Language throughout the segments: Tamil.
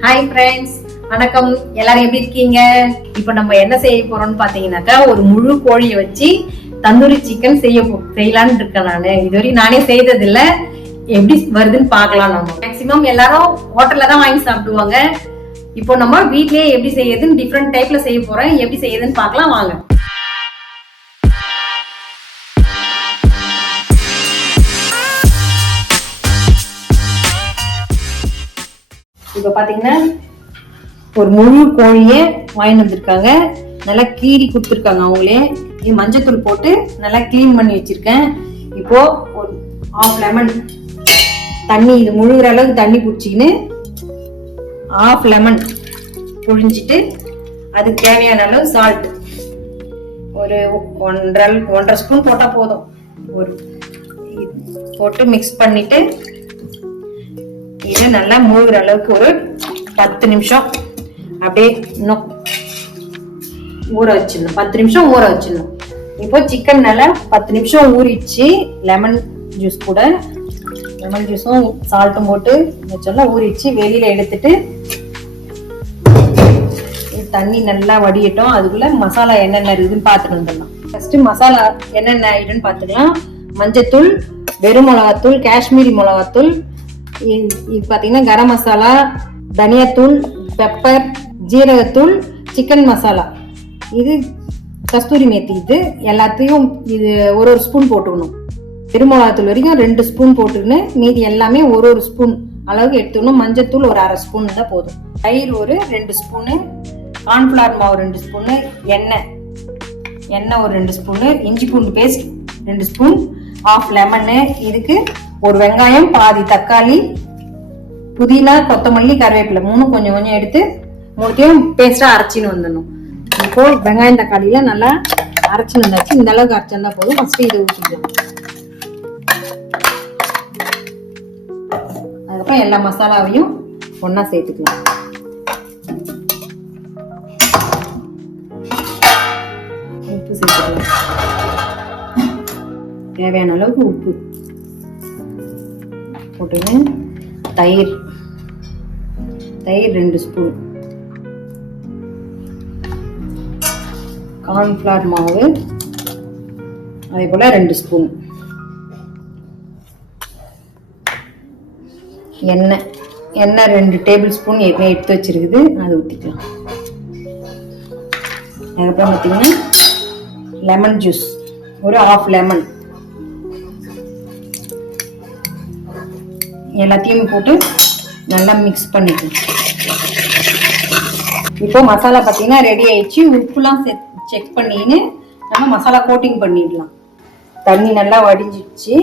ஹாய் ஃப்ரெண்ட்ஸ் வணக்கம். எல்லாரும் எப்படி இருக்கீங்க? இப்போ நம்ம என்ன செய்ய போறோம்னு பாத்தீங்கன்னாக்கா ஒரு முழு கோழியை வச்சு தந்தூரி சிக்கன் செய்ய போ- செய்யலாம்னு இருக்கேன் நான். இதுவரையும் நானே செய்தது இல்ல எப்படி வருதுன்னு பார்க்கலாம் நம்ம மேக்சிமம் எல்லாரும் ஹோட்டல்ல தான் வாங்கி சாப்பிடுவாங்க. இப்போ நம்ம வீட்லயே எப்படி செய்யறதுன்னு டிஃப்ரெண்ட் டைப்ல செய்ய போறேன். எப்படி செய்யறதுன்னு பார்க்கலாம். வாங்க. இப்போ பாத்தீங்கன்னா ஒரு முழு கோழியே வாங்கிட்டு வந்திருக்காங்க. நல்லா கீறி கொடுத்துருக்காங்க அவங்களே. இது மஞ்சத்தூள் போட்டு நல்லா க்ளீன் பண்ணி வச்சிருக்கேன். இப்போ ஒரு ஆஃப் லெமன் தண்ணி இது முழுகிற அளவுக்கு தண்ணி குடிச்சிக்கின்னு ஆஃப் லெமன் புழிஞ்சிட்டு அதுக்கு தேவையான அளவு சால்ட் ஒரு ஒன்றரை ஒன்றரை ஸ்பூன் போட்டால் போதும். ஒரு போட்டு மிக்ஸ் பண்ணிட்டு இது நல்லா மூழ்கிற அளவுக்கு ஒரு பத்து நிமிஷம் அப்படியே இன்னும் ஊற வச்சிடணும். பத்து நிமிஷம் ஊற வச்சிடணும். இப்போ சிக்கன் நல்லா பத்து நிமிஷம் ஊறிச்சு லெமன் ஜூஸ் கூட. லெமன் ஜூஸும் சால்ட்டும் போட்டு வச்சோம்னா ஊறிச்சு வெளியில எடுத்துட்டு தண்ணி நல்லா வடியட்டும். அதுக்குள்ள மசாலா என்னென்ன இருக்குதுன்னு பார்த்துட்டு வந்துடலாம். ஃபர்ஸ்ட் மசாலா என்னென்ன ஐட்டம்னு பார்த்துக்கலாம். மஞ்சத்தூள் வெறும் மிளகாத்தூள் காஷ்மீரி மிளகாத்தூள் இது இது பார்த்தீங்கன்னா கரம் மசாலா தனியாத்தூள் பெப்பர் ஜீரகத்தூள் சிக்கன் மசாலா. இது கஸ்தூரி மேத்தி இது எல்லாத்தையும் இது ஒரு ஒரு ஸ்பூன் போட்டுக்கணும். பெருமிளகாத்தூள் வரைக்கும் ரெண்டு ஸ்பூன் போட்டுக்கின்னு மீதி எல்லாமே ஒரு ஒரு ஸ்பூன் அளவுக்கு எடுத்துக்கணும். மஞ்சத்தூள் ஒரு அரை ஸ்பூன் தான் போதும். தயிர் ஒரு ரெண்டு ஸ்பூனு கார்ன்ஃப்ளவர் மாவு ரெண்டு ஸ்பூனு எண்ணெய். எண்ணெய் ஒரு ரெண்டு ஸ்பூனு இஞ்சி பூண்டு பேஸ்ட் ரெண்டு ஸ்பூன் ஆஃப் லெமனு இதுக்கு ஒரு வெங்காயம் பாதி தக்காளி புதினா கொத்தமல்லி கருவேப்பிலை மூணும் கொஞ்சம் கொஞ்சம் எடுத்து மூணுத்தையும் பேஸ்டா அரைச்சின்னு வந்துடணும். இப்போ வெங்காயம் தக்காளியில நல்லா அரைச்சின்னு வந்தாச்சு. இந்த அளவுக்கு அரைச்சிருந்தா போதும். ஃபர்ஸ்ட் இதை ஊற்றிக்கலாம் அதுக்கப்புறம் எல்லா மசாலாவையும் ஒன்றா சேர்த்துக்கலாம். உப்பு சேர்த்துக்கலாம். தேவையான அளவுக்கு உப்பு. போட்டுருவேன் தயிர். தயிர் ரெண்டு ஸ்பூன் கார்ன்ஃப்ளவர் மாவு. அதே போல் ரெண்டு ஸ்பூன் எண்ணெய். எண்ணெய் ரெண்டு டேபிள் ஸ்பூன் எண்ணெய் எடுத்து வச்சிருக்குது. அதை ஊற்றிக்கலாம் அதுக்கப்புறம் பார்த்தீங்கன்னா லெமன் ஜூஸ் ஒரு ஆஃப் லெமன் எல்லாத்தையும் போட்டு நல்லா மிக்ஸ் பண்ணிக்கணும் இப்போ மசாலா பார்த்தீங்கன்னா ரெடி ஆயிடுச்சு. உப்புலாம் செக் பண்ணின்னு நம்ம மசாலா கோட்டிங் பண்ணிடலாம். தண்ணி நல்லா வடிஞ்சிடுச்சு.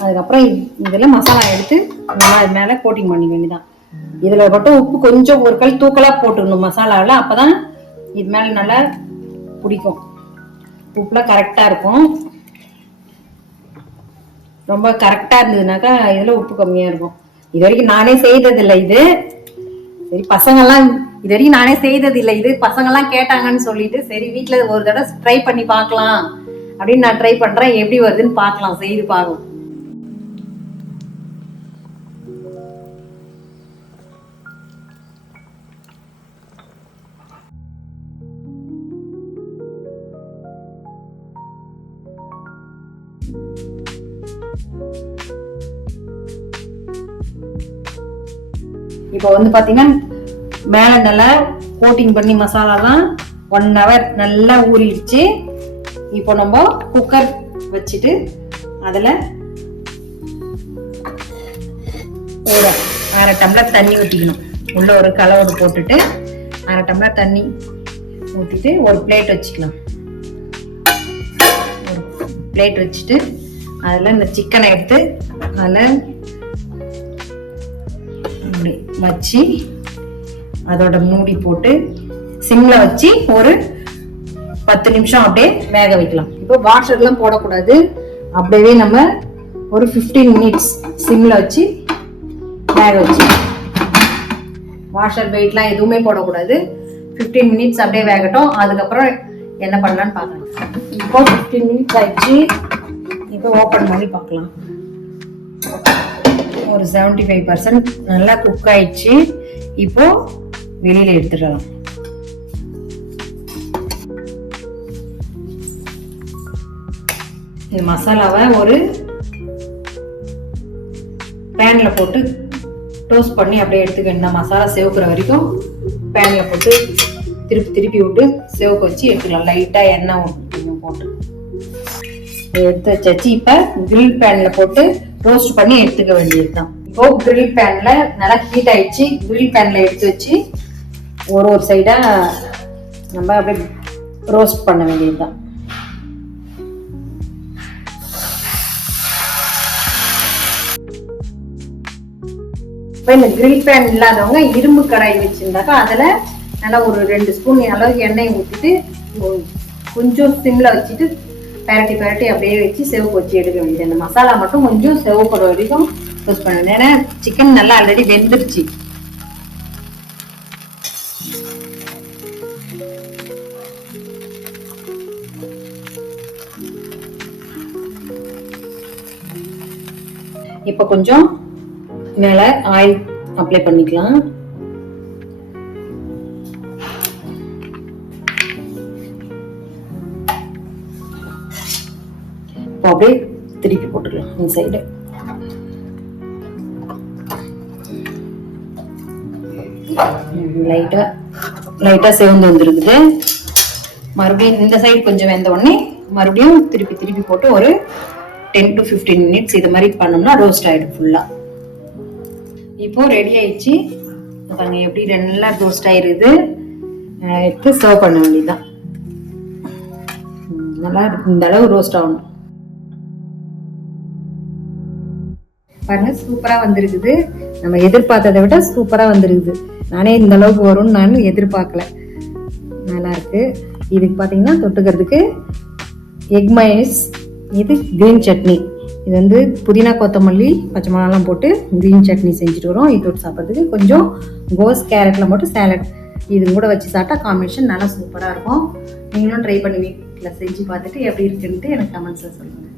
அதுக்கப்புறம் இ- மசாலா எடுத்து நல்லா இது மேலே கோட்டிங் பண்ணிக்க வேண்டியதான் இதில் மட்டும் உப்பு கொஞ்சம் ஒரு கல் தூக்கலாக போட்டுக்கணும் மசாலாவில். அப்பதான் இது மேலே நல்லா பிடிக்கும். உப்புலாம் கரெக்டாக இருக்கும். ரொம்ப கரெக்டாக இருந்ததுனாக்கா இதில் உப்பு கம்மியாக இருக்கும். இது வரைக்கும் நானே செய்ததில்லை இது. சரி பசங்கெல்லாம் இது வரைக்கும் நானே செய்தது இல்லை இது. பசங்கெல்லாம் கேட்டாங்கன்னு சொல்லிட்டு சரி வீட்டில் ஒரு தடவை ட்ரை பண்ணி பார்க்கலாம். அப்படின்னு நான் ட்ரை பண்ணுறேன் எப்படி வருதுன்னு பார்க்கலாம். செய்து பார்க்கலாம் இப்போ வந்து பாத்தீங்கன்னா மேல நல்லா கோட்டிங் பண்ணி மசாலாலாம் ஒன் ஹவர் நல்லா ஊறிடுச்சு. இப்போ நம்ம குக்கர் வச்சுட்டு அதில் ஒரு அரை டம்ளர் தண்ணி ஊற்றிக்கணும் உள்ள ஒரு கலவோடு போட்டுட்டு அரை டம்ளர் தண்ணி ஊற்றிட்டு ஒரு பிளேட் வச்சுக்கலாம். பிளேட் வச்சுட்டு அதில் இந்த சிக்கனை எடுத்து அதில் அப்படி வச்சு அதோட மூடி போட்டு சிம்ல வச்சு ஒரு பத்து நிமிஷம் அப்படியே வேக வைக்கலாம். இப்போ வாஷர்லாம் போடக்கூடாது. அப்படியே நம்ம ஒரு 15 மினிட்ஸ் சிம்ல வச்சு வேக வச்சு வாஷர் வெயிட்லாம் எதுவுமே போடக்கூடாது. 15 மினிட்ஸ் அப்படியே வேகட்டும். அதுக்கப்புறம் என்ன பண்ணலான்னு பார்க்கலாம். இப்போ 15 மினிட்ஸ் ஆயிடுச்சு. இப்போ ஓப்பன் பண்ணி பார்க்கலாம். ஒரு 75% ஃபைவ் பர்சன்ட் நல்லா குக் ஆயிடுச்சு. இப்போ வெளியில எடுத்துடலாம். இந்த மசாலாவை ஒரு பேன்ல போட்டு டோஸ்ட் பண்ணி அப்படியே எடுத்துக்கணும் இந்த மசாலா சேவுக்கிற வரைக்கும் பேன்ல போட்டு திருப்பி திருப்பி விட்டு சேவுக்கு வச்சு எடுத்துக்கலாம். லைட்டா எண்ணெய் போட்டு. எடுத்து வச்சாச்சு. இப்ப கிரில் பேன்ல போட்டு ரோஸ்ட் பண்ணி எடுத்துக்க வேண்டியதுதான். இப்போ கிரில் பேன்ல நல்லா ஹீட் ஆயிடுச்சு. கிரில் பேன்ல எடுத்து வச்சு ஒரு ஒரு சைடா நம்ம அப்படியே ரோஸ்ட் பண்ண வேண்டியதுதான். இப்போ இந்த கிரில் பேன் இல்லாதவங்க இரும்பு கடாய் வச்சிருந்தாக்கா அதில் நல்லா ஒரு ரெண்டு ஸ்பூன் அளவுக்கு எண்ணெய் ஊற்றிட்டு கொஞ்சம் சிம்மில் வச்சுட்டு பரட்டி பரட்டி அப்படியே வச்சு செவப்பு வச்சு எடுக்க வேண்டியது. அந்த மசாலா மட்டும் கொஞ்சம் செவப்படுற வரைக்கும் யூஸ் பண்ணணும். ஏன்னா சிக்கன் நல்லா ஆல்ரெடி வெந்துருச்சு. இப்போ கொஞ்சம் மேலே ஆயில் அப்ளை பண்ணிக்கலாம். இப்போ அப்படியே திருப்பி போட்டுக்கலாம் இந்த சைடு லைட்டா லைட்டா சேர்ந்து வந்துருக்குது. மறுபடியும் இந்த சைடு கொஞ்சம் வெந்த உடனே மறுபடியும் திருப்பி திருப்பி போட்டு ஒரு டென் டு ஃபிஃப்டீன் மினிட்ஸ் இது மாதிரி பண்ணோம்னா ரோஸ்ட் ஆயிடும் ஃபுல்லா இப்போ ரெடி ஆயிடுச்சு. பாருங்க எப்படி நல்லா ரோஸ்ட் ஆயிருது. எடுத்து சர்வ் பண்ண வேண்டியதுதான். நல்லா இந்த அளவு ரோஸ்ட் ஆகணும். பாருங்க சூப்பரா வந்திருக்குது. நம்ம எதிர்பார்த்ததை விட சூப்பரா வந்திருக்குது. நானே இந்த அளவுக்கு வரும்னு நான் எதிர்பார்க்கல. நல்லா இருக்கு. இதுக்கு பார்த்தீங்கன்னா தொட்டுக்கிறதுக்கு எக் மயஸ் இது கிரீன் சட்னி. இது வந்து புதினா கொத்தமல்லி பச்சை மிளகாலாம் போட்டு கிரீன் சட்னி செஞ்சுட்டு வரோம். இது தொட்டு சாப்பிட்றதுக்கு கொஞ்சம் கோஸ் கேரட்டில் மட்டும் சேலட் இது கூட வச்சு சாப்பிட்டா காம்பினேஷன் நல்லா சூப்பராக இருக்கும். நீங்களும் ட்ரை பண்ணி வீட்டில் செஞ்சு பார்த்துட்டு எப்படி இருக்குன்ட்டு எனக்கு கமெண்ட்ஸில் சொல்லுங்கள்